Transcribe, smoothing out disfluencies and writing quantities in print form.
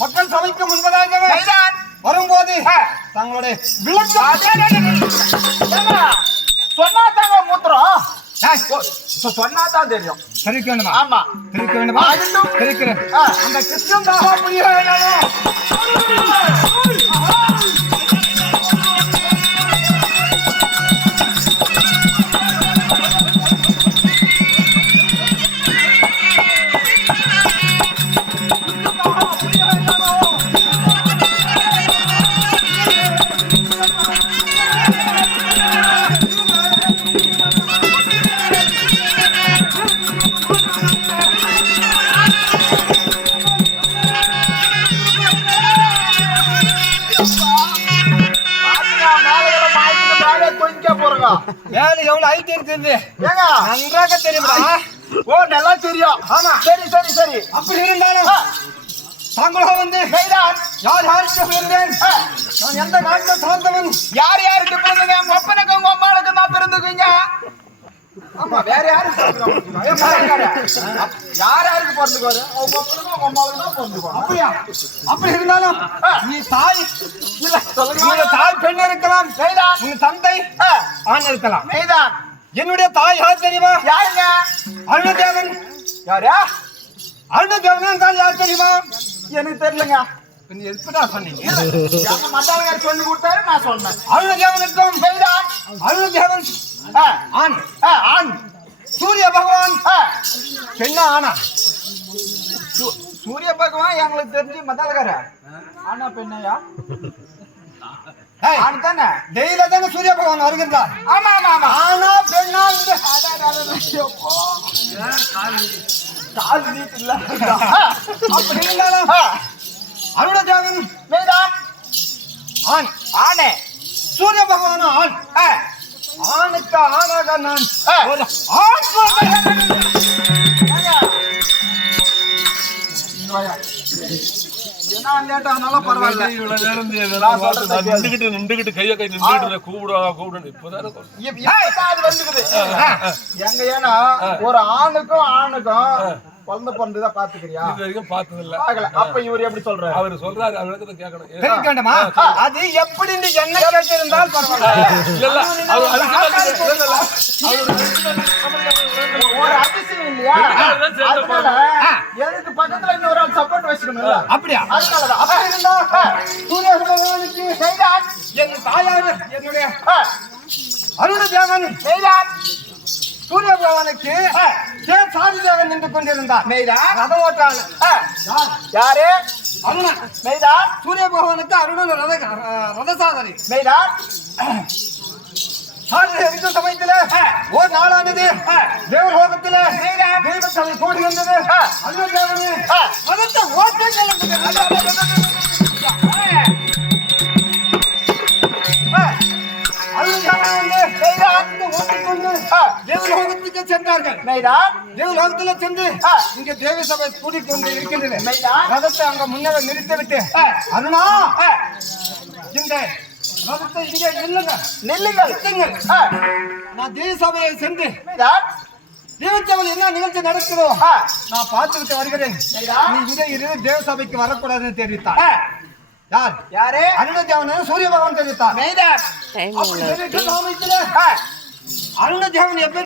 மக்கள் சபைக்கு முன்பதாக வரும்போது தங்களுடைய சொன்னாதாங்க மூத்திரம் சொன்னாதான் தெரியும். தெரிவிக்க வேண்டுமா? ஆமா தெரிவிக்க வேண்டுமா? தெரிவிக்கிறேன். அந்த கிருஷ்ணன் தாகா புரிய வேண்டாம். எவ்வளவு ஹைட் இருக்குது நன்றாக தெரியுமா? ஓ நல்லா தெரியும். ஆமா சரி சரி சரி. அப்படி இருந்தாலும் தாங்களும் வந்து யார் யாருக்கு பிறந்தேன், நான் எந்த நாட்டில் சார்ந்தவன், யார் யாருக்கு பிறந்தீங்க? உங்க அப்பனுக்கு உங்க அம்மாவுக்கு தான் பிறந்துக்குங்க. ஆமா வேற யாருக்கு யார் யாருக்கு பிறந்துக்குவாரு? உங்க அப்பனுக்கும் உங்க அம்மாவுக்கு தான் பிறந்துக்குவாங்க. அப்படியா? அப்படி இருந்தாலும் நீ தாய் இல்ல சொல்லுங்க. தாய் பெண் இருக்கலாம், உங்க தந்தை ஆண் இருக்கலாம். என்னுடைய தாய் யார் தெரியுமா? யாருங்க? அருணதேவன். யாரா? அருணதேவன் தான் யார் தெரியுமா? எனக்கு தெரியலங்க. நீ எப்படா சொன்னீங்க? மத்தாளர் சொல்லி கொடுத்தாரு, நான் சொன்னேன். அருணதேவனுக்கும் அருணதேவன் ஆண் ஆண், சூரிய பகவான் பெண்ணா ஆனா? சூரிய பகவான் எங்களுக்கு தெரிஞ்சு மத்தாளக்கார ஆனா பெண்ணையா? தானே டெய்ல தானே சூரிய பகவான் வருகின்றார். ஆமா ஆமா ஆமா. ஆனா பெண்ணா கால் நீட்டு இல்ல. அப்படி இருந்தாலும் அருணதேவன் மேதான் ஆண், ஆணே சூரிய பகவான் ஆண். ஆணுக்கு ஆணாக நான் ஒரு ஆண் நின்றுகிட்டு கைய கை நின்றுகிட்டு கூப்பிடுவாங்க இப்பதானே எங்க. ஏன்னா ஒரு ஆணுக்கும் ஆணுக்கும் குழந்தை பிறந்ததா பாத்துக்கிறியா? இது வரைக்கும் பார்த்தது இல்ல. அப்ப இவர் எப்படி சொல்றாரு? அவர் சொல்றாரு, அவருக்கு கேட்கணும். தெரிவிக்க வேண்டுமா? அது எப்படி என்ன கேட்டிருந்தால் பரவாயில்ல. ஒரு அதிசயம் இல்லையா? எனக்கு பக்கத்துல இன்னொரு ஆள் சப்போர்ட் வச்சுக்கணும். அப்படியா? அதனாலதான். அப்படி இருந்தா சூரிய பகவானுக்கு என் தாயார் என்னுடைய அருணதேவன் சூரிய பகவானுக்கு சாரிதேவன் நின்று கொண்டிருந்தார். ரதம் ஓட்டாள் யாரு? அருணன். சூரிய பகவானுக்கு அருணன் ரதசாதனை. சாரிதேவிக்கும் சமயத்தில ஒரு நாளானது தேவலோகத்தில தெய்வத்தலை கூடி வந்தது. அருணதேவனு ரதத்தை ஓட்டை தேவலோகத்துக்கு தேவலோகத்துக்கு சென்றார்கள். மெய்தான் தேவலோகத்துல சென்று இங்க தேவி சபை கூடிக்கொண்டு இருக்கின்றது. மெய்தான் ரதத்தை அங்க முன்னே நிறுத்திவிட்டு அருணா இந்த ரதத்தை இங்கே நெல்லுங்கள் நிறுத்துங்கள். நான் தேவி சபையை சென்று மெய்தான் தேவச்சபையில் என்ன நிகழ்ச்சி நடக்குதோ நான் பார்த்துக்கிட்டு வருகிறேன். நீ இங்கே இரு, தேவ சபைக்கு வரக்கூடாதுன்னு தெரிவித்தார். யார்? யாரு? அருணதேவன் சூரிய பகவான் தெரிவித்தார். மெய்தான் அப்படி சொல்லிட்டு நாம இதுல அருணதேவன் எப்படி